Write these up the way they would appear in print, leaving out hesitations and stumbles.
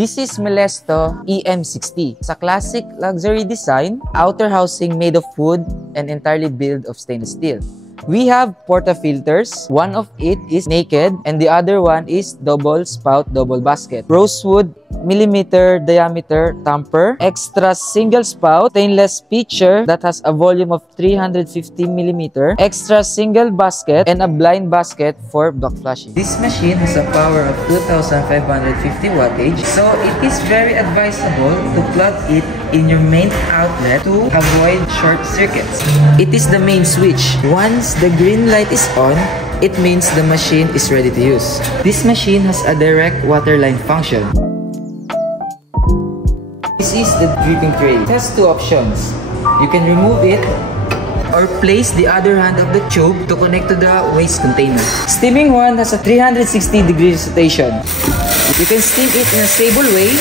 This is Melesto EM60. It's a classic luxury design, outer housing made of wood and entirely built of stainless steel. We have portafilters. One of it is naked and the other one is double spout, double basket. Rosewood millimeter diameter tamper, extra single spout, stainless pitcher that has a volume of 350 millimeter, extra single basket, and a blind basket for backflashing. This machine has a power of 2,550 wattage, so it is very advisable to plug it in your main outlet to avoid short circuits. It is the main switch. Once the green light is on, it means the machine is ready to use. This machine has a direct water line function. This is the dripping tray. It has two options. You can remove it or place the other hand of the tube to connect to the waste container. Steaming one has a 360 degrees rotation. You can steam it in a stable way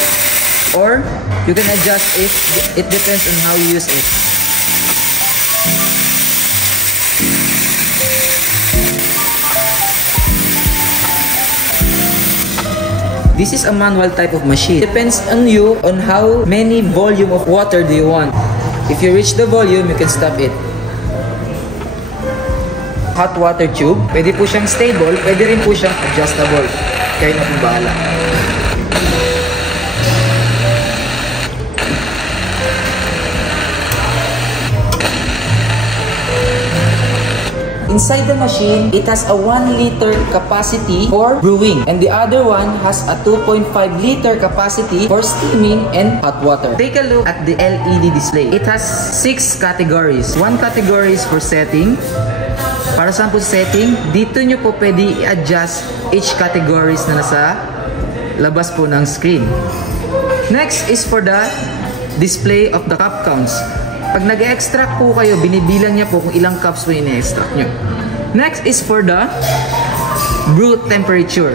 or you can adjust it. It depends on how you use it. This is a manual type of machine. Depends on you on how many volume of water do you want. If you reach the volume, you can stop it. Hot water tube. Pwede po siyang stable, pwede rin po siyang adjustable. Kaya na po bahala. Inside the machine, it has a 1 liter capacity for brewing and the other one has a 2.5 liter capacity for steaming and hot water. Take a look at the LED display. It has 6 categories. One category is for setting. Para sa setting, dito nyo po pwede i-adjust each categories na nasa labas po ng screen. Next is for the display of the cup counts. Pag nag-extract po kayo, binibilang niya po kung ilang cups po ini-extract nyo. Next is for the brew temperature.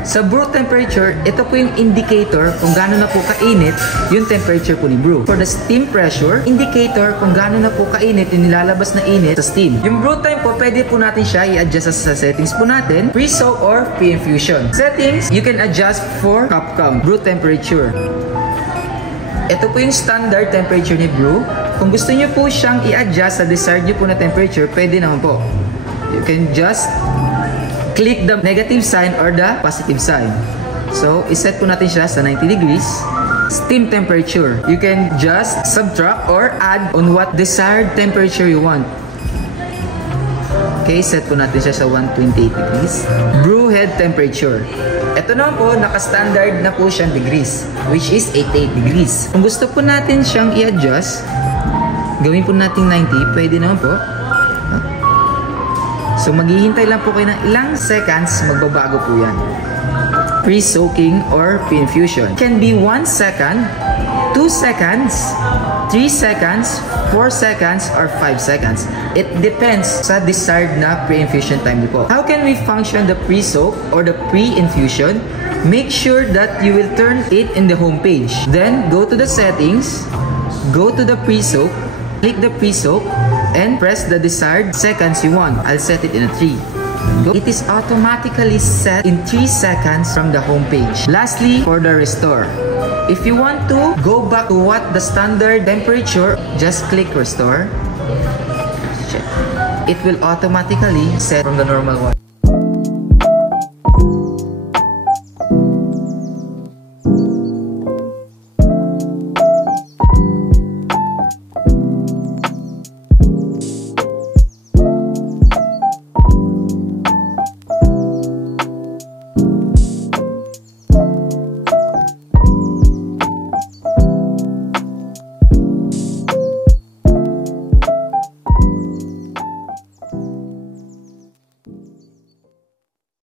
Sa brew temperature, ito po yung indicator kung gaano na po kainit yung temperature po ni brew. For the steam pressure, indicator kung gaano na po kainit yung nilalabas na init sa steam. Yung brew time po, pwede po natin siya i-adjust sa settings po natin, pre-soak or pre-infusion. Settings, you can adjust for cup count, brew temperature. Ito po yung standard temperature ni brew. Kung gusto nyo po siyang i-adjust sa desired nyo po na temperature, pwede naman po. You can just click the negative sign or the positive sign. So, iset po natin siya sa 90 degrees. Steam temperature. You can just subtract or add on what desired temperature you want. Okay, set po natin siya sa 128 degrees. Brew head temperature. Ito naman po, naka-standard na po siyang degrees, which is 88 degrees. Kung gusto po natin siyang i-adjust, gawin po natin 90, pwede naman po. So, maghihintay lang po kayo ng ilang seconds, magbabago po yan. Pre-soaking or pre-infusion. Can be 1 second, 2 seconds, 3 seconds, 4 seconds, or 5 seconds. It depends sa desired na pre-infusion time niyo po. How can we function the pre-soak or the pre-infusion? Make sure that you will turn it in the home page. Then, go to the settings, go to the pre-soak, click the pre-soak, and press the desired seconds you want. I'll set it in a 3. It is automatically set in 3 seconds from the home page. Lastly, for the restore. If you want to go back to what the standard temperature, just click restore. It will automatically set from the normal one.